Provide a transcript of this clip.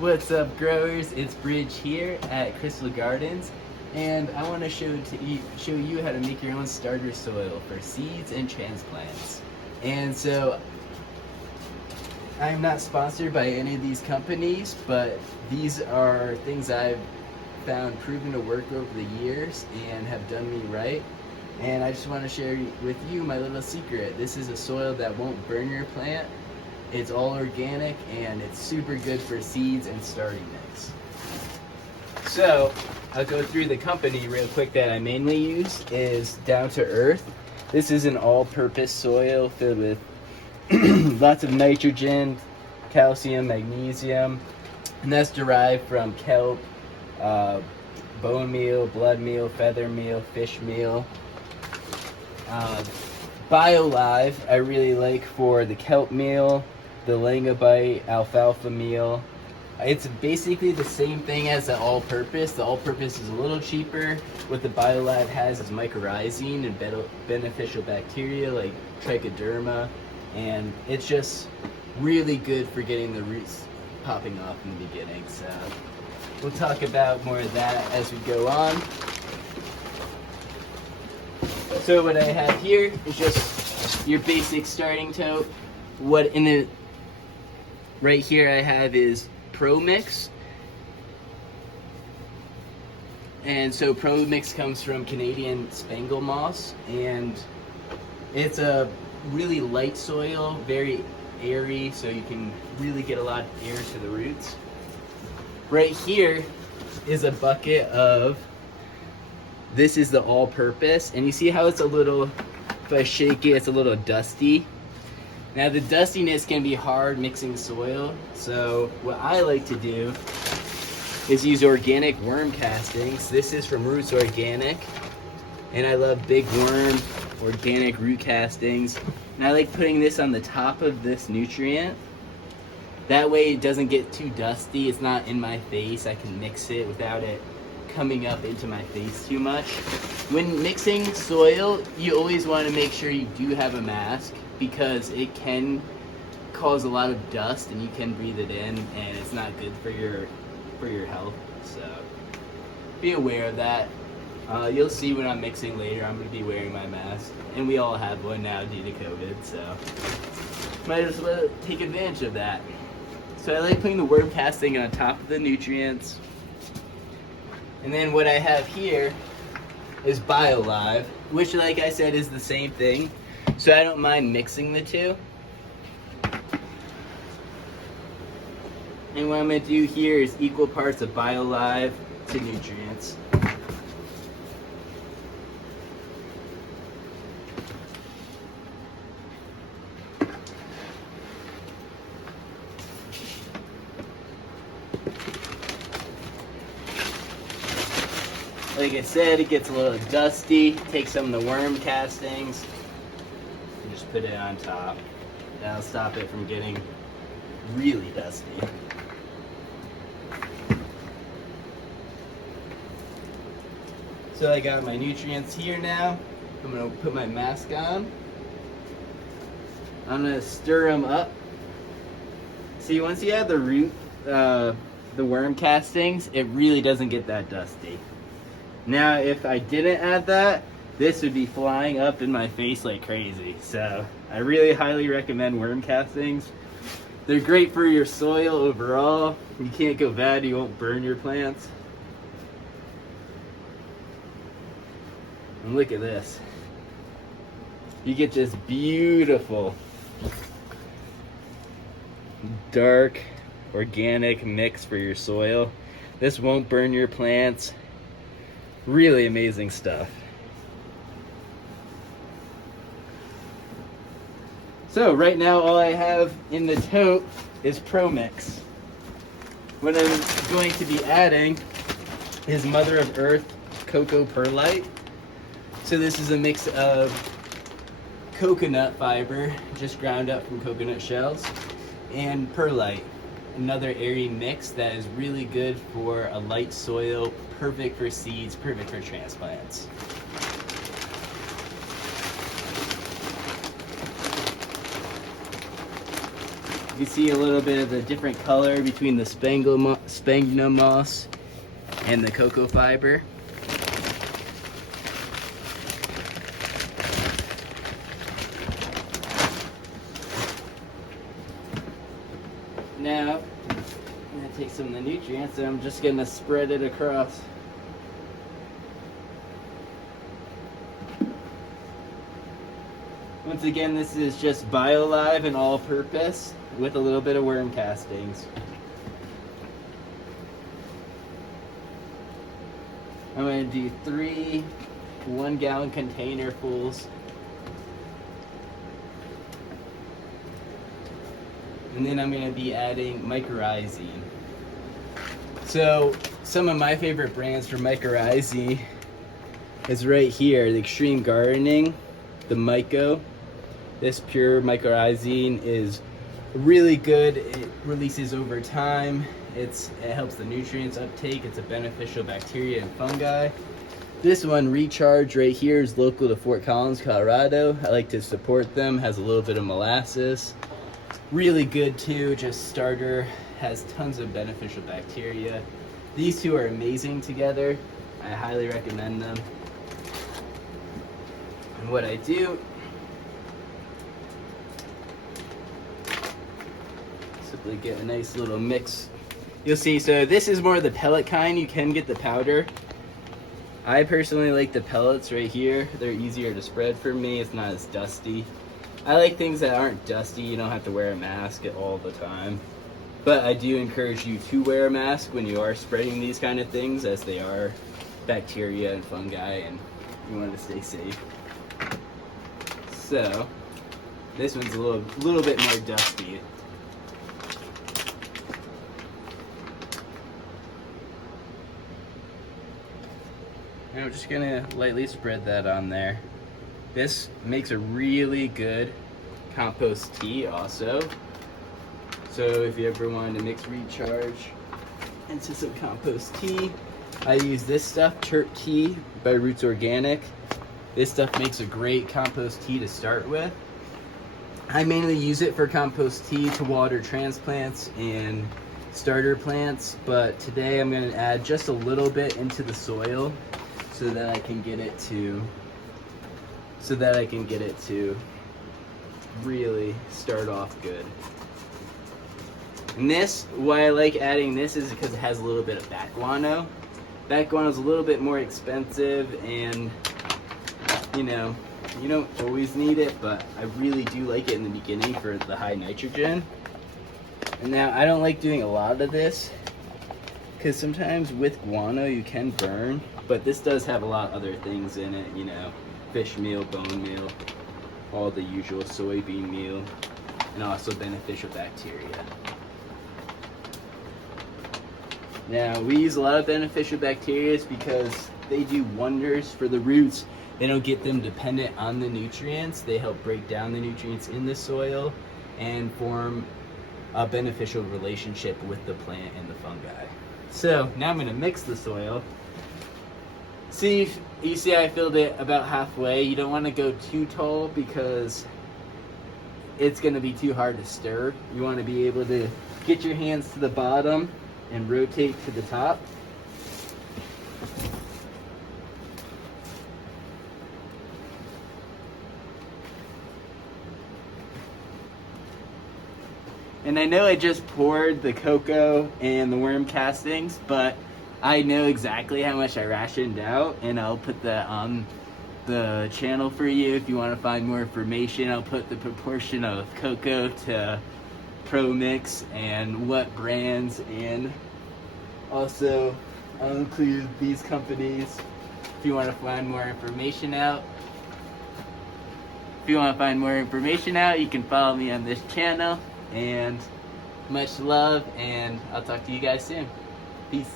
What's up, growers? It's Bridge here at Crystal Gardens, and I want to show you how to make your own starter soil for seeds and transplants. And so, I'm not sponsored by any of these companies, but these are things I've found proven to work over the years and have done me right. And I just want to share with you my little secret. This is a soil that won't burn your plant. It's all organic and it's super good for seeds and starting mix. So I'll go through the company real quick that I mainly use is Down to Earth. This is an all-purpose soil filled with lots of nitrogen, calcium, magnesium, and that's derived from kelp, bone meal, blood meal, feather meal, fish meal. BioLive I really like for the kelp meal, the langobite, alfalfa meal. It's basically the same thing as the all-purpose. The all-purpose is a little cheaper. What the BioLive has is mycorrhizine and beneficial bacteria like trichoderma, and it's just really good for getting the roots popping off in the beginning. So we'll talk about more of that as we go on. So what I have here is just your basic starting tote. Right here I have is Pro Mix. And so Pro Mix comes from Canadian Spangle Moss, and it's a really light soil, very airy, so you can really get a lot of air to the roots. Right here is a bucket of, this is the all-purpose, and you see how it's a little, if I shake it, it's a little dusty. Now the dustiness can be hard mixing soil, so what I like to do is use organic worm castings. This is from Roots Organic, and I love big worm organic root castings. And I like putting this on the top of this nutrient. That way it doesn't get too dusty, it's not in my face, I can mix it without it coming up into my face too much. When mixing soil, you always want to make sure you do have a mask, because it can cause a lot of dust and you can breathe it in, and it's not good for your health. So be aware of that. You'll see when I'm mixing later, I'm going to be wearing my mask, and we all have one now due to COVID, so might as well take advantage of that. So I like putting the worm casting on top of the nutrients. And then what I have here is BioLive, which, like I said, is the same thing. So I don't mind mixing the two. And what I'm going to do here is equal parts of BioLive to nutrients. Like I said, it gets a little dusty. Take some of the worm castings and just put it on top. That'll stop it from getting really dusty. So I got my nutrients here now. I'm gonna put my mask on. I'm gonna stir them up. See, once you add the worm castings, it really doesn't get that dusty. Now, if I didn't add that, this would be flying up in my face like crazy. So I really highly recommend worm castings. They're great for your soil overall. You can't go bad, you won't burn your plants. And look at this. You get this beautiful, dark, organic mix for your soil. This won't burn your plants. Really amazing stuff. So right now all I have in the tote is Pro Mix. What I'm going to be adding is Mother of Earth Cocoa Perlite. So this is a mix of coconut fiber, just ground up from coconut shells, and perlite. Another airy mix that is really good for a light soil, perfect for seeds, perfect for transplants. You see a little bit of the different color between the sphagnum moss and the cocoa fiber. Now, I'm going to take some of the nutrients and I'm just going to spread it across. Once again, this is just BioLive and all-purpose with a little bit of worm castings. I'm going to do 3 1-gallon container fulls. And then I'm going to be adding mycorrhizine. So some of my favorite brands for mycorrhizine is right here, the Extreme Gardening, the Myco. This pure mycorrhizine is really good. It releases over time. It helps the nutrients uptake. It's a beneficial bacteria and fungi. This one, Recharge, right here, is local to Fort Collins, Colorado. I like to support them. Has a little bit of molasses. Really good too, just starter, has tons of beneficial bacteria. These two are amazing together. I highly recommend them. And what I do, simply get a nice little mix. You'll see, so this is more the pellet kind. You can get the powder. I personally like the pellets right here. They're easier to spread for me. It's not as dusty. I like things that aren't dusty. You don't have to wear a mask all the time. But I do encourage you to wear a mask when you are spreading these kind of things, as they are bacteria and fungi and you want to stay safe. So this one's a little bit more dusty. And I'm just gonna lightly spread that on there. This makes a really good compost tea also. So if you ever wanted to mix Recharge into some compost tea, I use this stuff, Chirp Tea by Roots Organic. This stuff makes a great compost tea to start with. I mainly use it for compost tea to water transplants and starter plants, but today I'm going to add just a little bit into the soil so that I can get it to really start off good. And this, why I like adding this is because it has a little bit of bat guano. Bat guano is a little bit more expensive, and you know, you don't always need it, but I really do like it in the beginning for the high nitrogen. And now I don't like doing a lot of this because sometimes with guano you can burn, but this does have a lot of other things in it, you know, fish meal, bone meal, all the usual soybean meal, and also beneficial bacteria. Now, we use a lot of beneficial bacteria because they do wonders for the roots. They don't get them dependent on the nutrients. They help break down the nutrients in the soil and form a beneficial relationship with the plant and the fungi. So now I'm going to mix the soil. You see I filled it about halfway. You don't want to go too tall because it's going to be too hard to stir. You want to be able to get your hands to the bottom and rotate to the top. And I know I just poured the cocoa and the worm castings, but I know exactly how much I rationed out, and I'll put that on the channel for you if you want to find more information. I'll put the proportion of cocoa to Pro Mix and what brands, and also I'll include these companies if you want to find more information out. If you want to find more information out, you can follow me on this channel, and much love, and I'll talk to you guys soon. Peace.